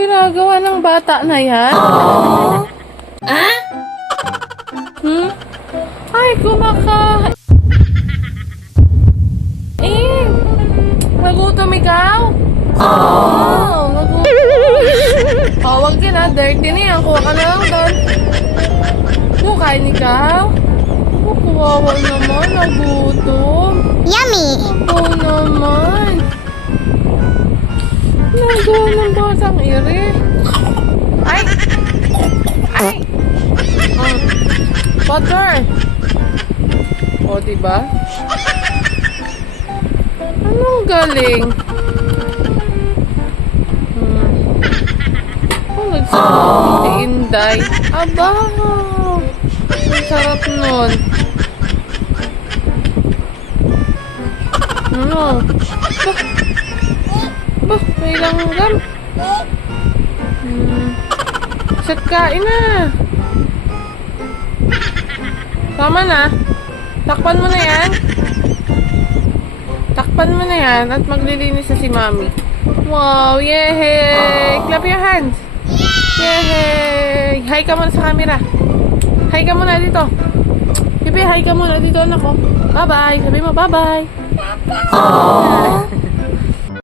ginagawa ng bata na yan? Ay, kumaka... Nagutom ikaw? Nagutom. Wag ka na. Dirty na yan. Kuha ka na lang doon. Kain ikaw? Kawawa naman. Nagutom. Yummy! Oo naman. Nagawa ng batang iri. Ay! Butter! O, diba? Anong galing? Nagsasabi si Inday. Aba! Ang sarap nun. Ano? May langgam. Isa't kain na. Tama na. Takpan mo na yan. Takpan mo na yan at maglilinis na si Mami. Wow, yay! Clap your hands. Yay! Hi ka muna sa camera. Hi ka muna dito. Pipi, hi ka muna dito, anak ko. Bye-bye. Sabi mo, bye-bye.